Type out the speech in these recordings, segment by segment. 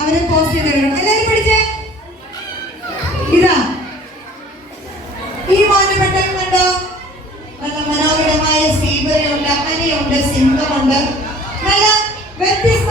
അവർ post ചെയ്ത് തരണം. എല്ലാരും പിടിച്ചേ? ഇതാ. ഈ മാനപ്പെട്ടം കണ്ടോ? നല്ല മനോഹരമായ സീബരയുണ്ട് അനിയുണ്ട് സിംഹമുണ്ട് നല്ല വ്യത്യസ്ത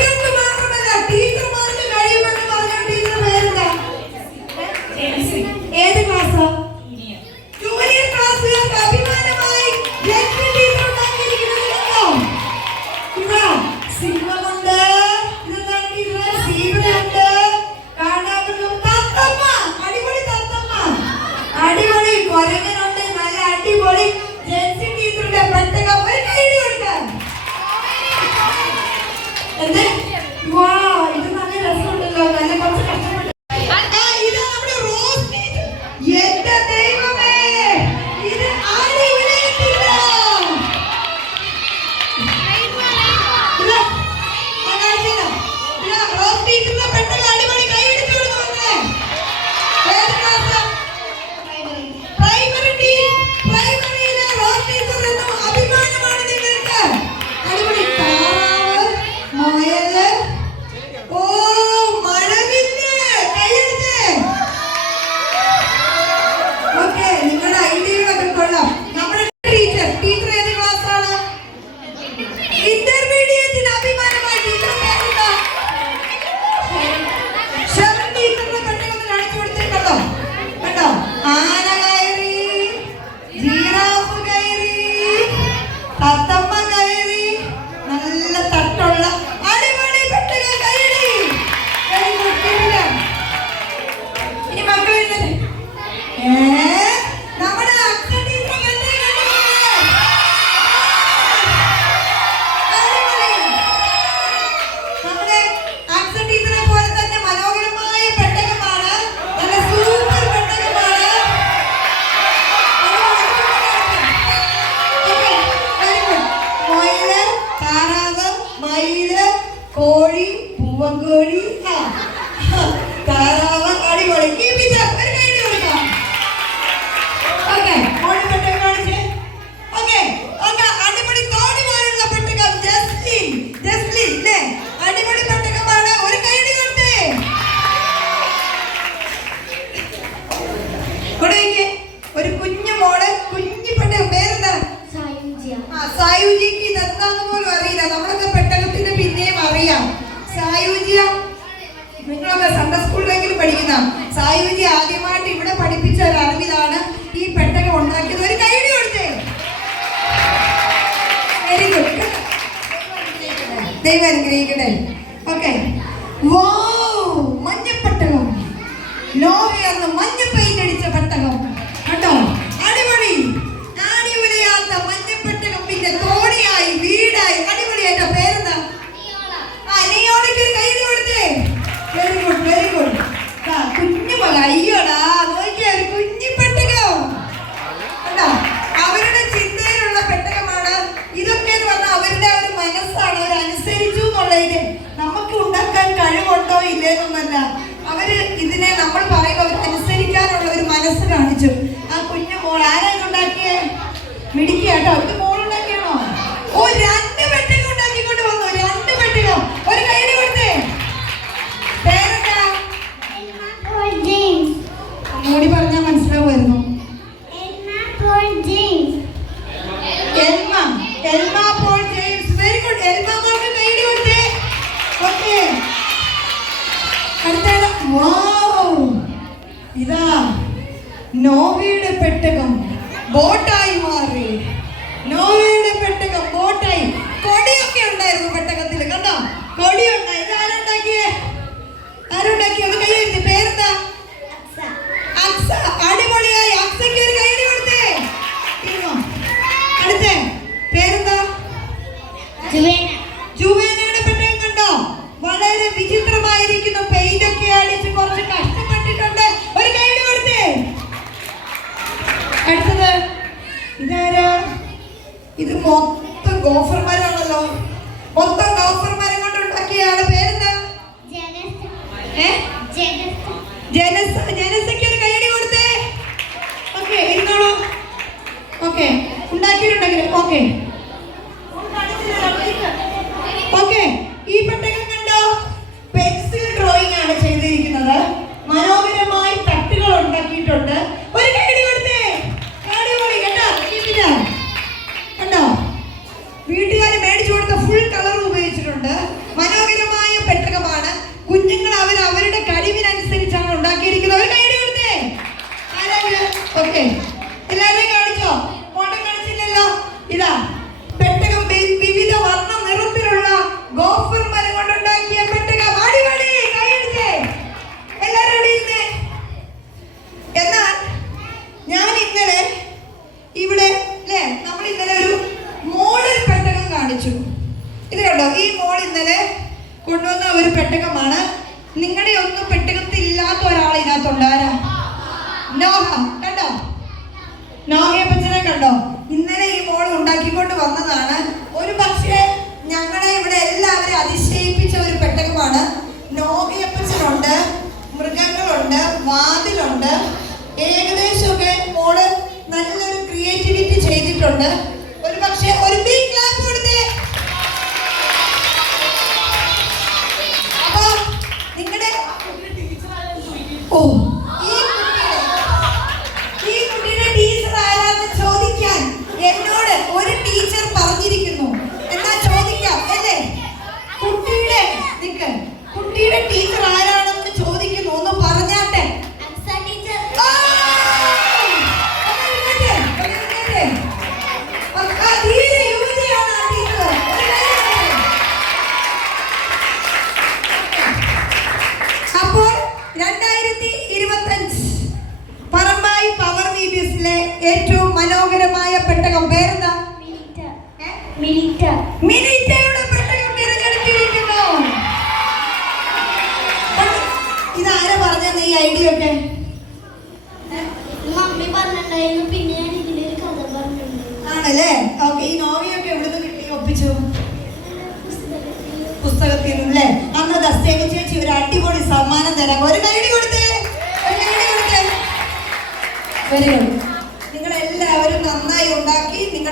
സായുജ്യ നിങ്ങളൊക്കെ സൺഡർ സ്കൂളിലെങ്കിലും പഠിക്കുന്ന സായുജ്യ ആദ്യമായിട്ട് ഇവിടെ പഠിപ്പിച്ച ഒരു അറിവിലാണ് ഈ പെട്ടകം ഉണ്ടാക്കിയത്. ഒരു കൈ കൊടുത്തേ. വെരി ഗുഡ് ദൈവം അനുഗ്രഹിക്കട്ടെ. ഓക്കെ വോ മഞ്ഞപ്പെട്ടകം നോവിയർന്ന് മഞ്ഞപ്പ ഇല്ലേന്നൊന്നല്ല അവർ ഇതിനെ നമ്മൾ പറയുമ്പോൾ അവർ അനുസരിക്കാനുള്ള ഒരു മനസ്സ് കാണിച്ചു. ആ കുഞ്ഞു മോൾ ആരാ ഉണ്ടാക്കിയേ മിടിക്കുക കേട്ടോ ഇത് മോൾ ഉണ്ടാക്കിയാണോ? ഓ രണ്ട് പെട്ടിക ഉണ്ടാക്കിക്കൊണ്ട് വന്നു. രണ്ട് പെട്ടിക ഒരു കൈയ്യടി കൊടുത്തേ. പേരെന്താ? മൂടി പറഞ്ഞാ മനസ്സിലാവുമായിരുന്നു? ഉണ്ടായി ഇതാരുണ്ടാക്കിയേ ആരുണ്ടാക്കിയത്? ഉണ്ടാക്കിയിട്ടുണ്ടെങ്കിൽ ഓക്കെ ഇവിടെ അല്ലേ നമ്മൾ ഇന്നലെ ഒരു മോഡൽ പെട്ടകം കാണിച്ചു. ഇത് കണ്ടോ? ഈ മോൾ ഇന്നലെ കൊണ്ടുവന്ന ഒരു പെട്ടകമാണ്. നിങ്ങളുടെ ഒന്നും പെട്ടകത്തിൽ ഇല്ലാത്ത ഒരാൾ ഇതിനകത്തുണ്ടാരാ നോഹ. കണ്ടോ? നോഹയെ പച്ചനെ കണ്ടോ? ഇന്നലെ ഈ മോൾ ഉണ്ടാക്കിക്കൊണ്ട് വന്നതാണ്. ഒരു പക്ഷേ ഞങ്ങളെ ഇവിടെ എല്ലാവരും അതിശയിപ്പിച്ച ഒരു പെട്ടകമാണ്. നോഹയപ്പച്ചനുണ്ട് മൃഗങ്ങളുണ്ട് വാതിലുണ്ട്. ഏകദേശം കിട്ടിയിട്ടുണ്ട് ഐഡിയ പിന്നെ കഥ ആണല്ലേ? ഓക്കെ ഈ നോവയൊക്കെ എവിടുന്ന് കിട്ടി? ഒപ്പിച്ചു. പുസ്തകത്തിൽ നിന്നല്ലേ അന്ന് ദസ്തേവി അടിപൊളി സമ്മാനം തരാം ഒരു കൈഡി കൊടുത്തേ. വെരി. നിങ്ങൾ എല്ലാവരും നന്നായി ഉണ്ടാക്കി നിങ്ങളുടെ